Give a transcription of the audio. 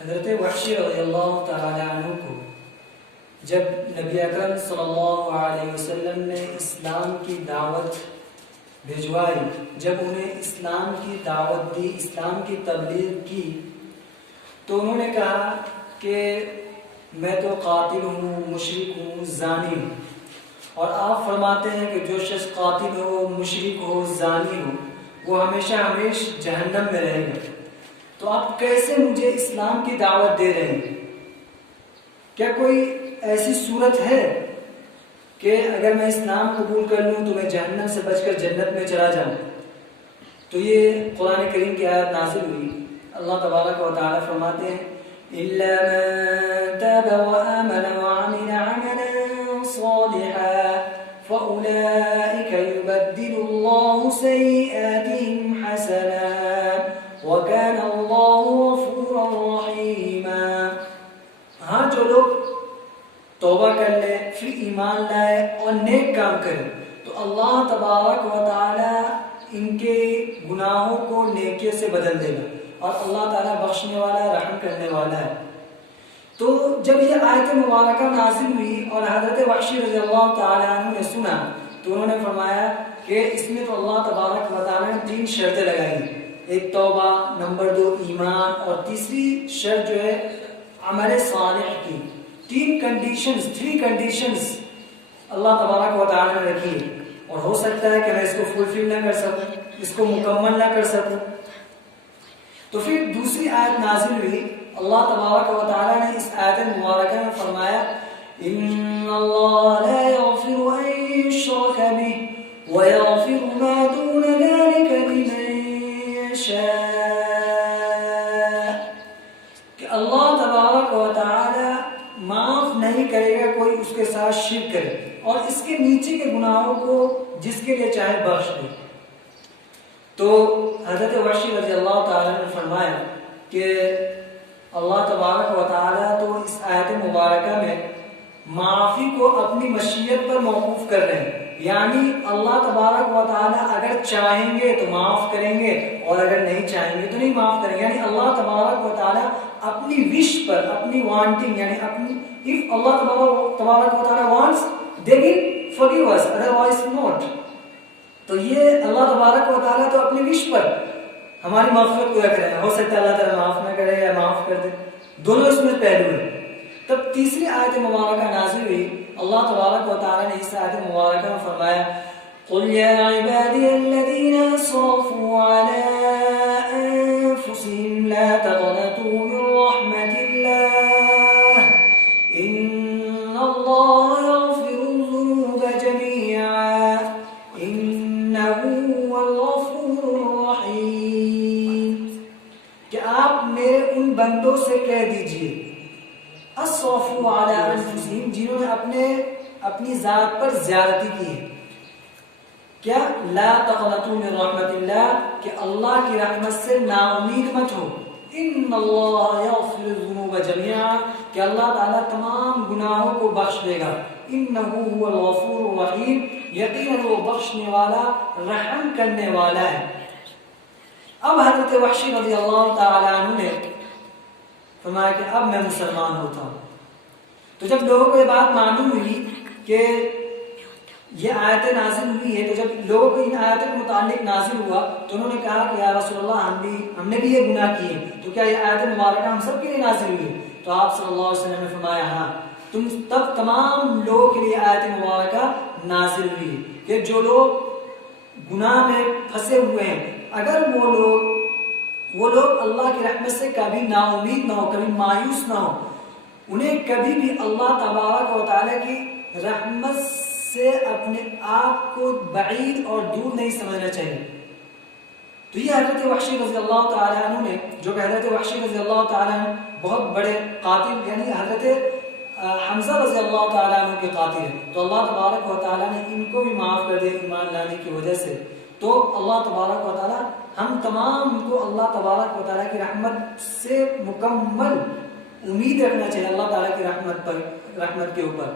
حضرت وحشی رضی اللہ تعالی عنہ کو جب نبی اکرم صلی اللہ علیہ وسلم نے اسلام کی دعوت بھجوائی، جب انہیں اسلام کی دعوت دی، اسلام کی تبلیغ کی، تو انہوں نے کہا کہ میں تو قاتل ہوں، مشرک ہوں، زانی ہوں، اور آپ فرماتے ہیں کہ جو شخص قاتل ہو، مشرک ہو، زانی ہو، وہ ہمیشہ ہمیشہ جہنم میں رہے گا، تو آپ کیسے مجھے اسلام کی دعوت دے رہے ہیں؟ کیا کوئی ایسی صورت ہے کہ اگر میں اسلام قبول کر لوں تو میں جہنم سے بچ کر جنت میں چلا جاؤں؟ تو یہ قرآن کریم کی آیت نازل ہوئی، اللہ تبارک و تعالی فرماتے ہیں إِلَّا مَن تَابَ وَآمَنَ وَعَمِلَ عَمَلًا صَالِحًا فَأُولَٰئِكَ يُبَدِّلُ اللَّهُ سَيِّئَاتِهِمْ حَسَنَاتٍ وَكَانَ اللَّهُ غَفُورًا رَّحِيمًا۔ ہاں، جو لوگ توبہ کر لے، پھر ایمان لائے اور نیک کام کرے تو اللہ تبارک و تعالی ان کے گناہوں کو نیکیوں سے بدل دے گا، اور اللہ تعالیٰ بخشنے والا، رحم کرنے والا ہے۔ تو جب یہ آیت مبارکہ نازل ہوئی اور حضرت وحشی رضی اللہ تعالیٰ عنہ نے سنا تو انہوں نے فرمایا کہ اس میں تو اللہ تبارک و تعالیٰ نے 3 شرطیں لگائی، ایک توبہ، نمبر 2 ایمان، اور تیسری شرط جو ہے عمل صالح کی۔ 3 کنڈیشنز اللہ تبارک و تعالیٰ نے رکھی ہے، اور ہو سکتا ہے کہ میں اس کو فلفل نہ کر سکوں، اس کو مکمل نہ کر سکوں۔ تو پھر دوسری آیت نازل ہوئی، اللہ تبارک و تعالیٰ نے اس آیت مبارکہ میں فرمایا ان اللہ لا یغفر ان یشرک بہ ویغفر ما دون ذلک لمن یشاء، کہ اللہ تبارک و تعالیٰ معاف نہیں کرے گا کوئی اس کے ساتھ شرک کرے، اور اس کے نیچے کے گناہوں کو جس کے لیے چاہے بخش دے۔ تو حضرت وحشی رضی اللہ تعالیٰ نے فرمایا کہ اللہ تبارک و تعالیٰ تو اس آیت مبارکہ میں معافی کو اپنی مشیت پر موقوف کر رہے ہیں، یعنی اللہ تبارک و تعالیٰ اگر چاہیں گے تو معاف کریں گے، اور اگر نہیں چاہیں گے تو نہیں معاف کریں گے، یعنی اللہ تبارک و تعالیٰ اپنی وش پر، اپنی وانٹنگ، یعنی اپنی if اللہ تبارک و تعالیٰ wants they will forgive us otherwise not۔ تو یہ اللہ تبارک و تعالیٰ تو اپنی وش پر ہماری مغفرت کو رکھ رہے ہیں، ہو سکتا ہے اللہ تعالیٰ معاف نہ کرے یا معاف کر دے، دونوں اس میں پہلو ہیں۔ تب تیسری آیت مبارکہ نازل ہوئی، اللہ تبارک و تعالیٰ نے اس آیت مبارکہ میں فرمایا قُلْ يَا عِبَادِيَ الَّذِينَ أَسْرَفُوا عَلَىٰ أَنفُسِهِمْ لَا تَقْنَطُوا مِن رَّحْمَةِ اللَّهِ إِنَّ اللَّهَ يَغْفِرُ الذُّنُوبَ جَمِيعًا إِنَّهُ هُوَ الْغَفُورُ الرَّحِيمُ، کہ آپ میرے ان بندوں سے کہہ دیجئے اسرفوا علی انفسہم، جنہوں نے اپنی ذات پر زیادتی کی ہے، کیا لا تقنطوا من رحمت اللہ، کہ اللہ کی رحمت سے نا امید مت ہو، ان اللہ یغفر الذنوب جميعا، کہ اللہ تعالیٰ تمام گناہوں کو بخش دے گا، انہ هو الغفور الرحیم، یقیناً وہ بخشنے والا، رحم کرنے والا ہے۔ اب حضرت وحشی رضی اللہ تعالی عنہ نے فرمایا کہ اب میں مسلمان ہوتا ہوں۔ تو جب لوگوں کو یہ بات معلوم ہوئی کہ یہ آیت نازل ہوئی ہے، تو جب لوگوں کو ان آیتوں کے متعلق نازل ہوا تو انہوں نے کہا کہ یا رسول اللہ ہم نے بھی یہ گناہ کیے، تو کیا یہ آیت مبارکہ ہم سب کے لیے نازل ہوئی ہے؟ تو آپ صلی اللہ علیہ وسلم نے فرمایا ہاں، تب تمام لوگوں کے لیے آیت مبارکہ نازل ہوئی ہے کہ جو لوگ گناہ میں پھنسے ہوئے ہیں، اگر وہ لوگ اللہ کی رحمت سے کبھی نا امید نہ ہو، کبھی مایوس نہ ہو، انہیں کبھی بھی اللہ تبارک و تعالیٰ کی رحمت سے اپنے آپ کو بعید اور دور نہیں سمجھنا چاہیے۔ تو یہ حضرت وحشی رضی اللہ تعالیٰ عنہ نے، جو کہ حضرت وحشی رضی اللہ تعالیٰ عنہ بہت بڑے قاتل، یعنی حضرت حمزہ رضی اللہ تعالیٰ عنہ کے قاتل ہیں، تو اللہ تبارک و تعالیٰ نے ان کو بھی معاف کر دیا ایمان لانے کی وجہ سے۔ تو اللہ تبارک و تعالیٰ ہم تمام کو اللہ تبارک و تعالیٰ کی رحمت سے مکمل امید رکھنا چاہیے، اللہ تعالیٰ کی رحمت کے اوپر۔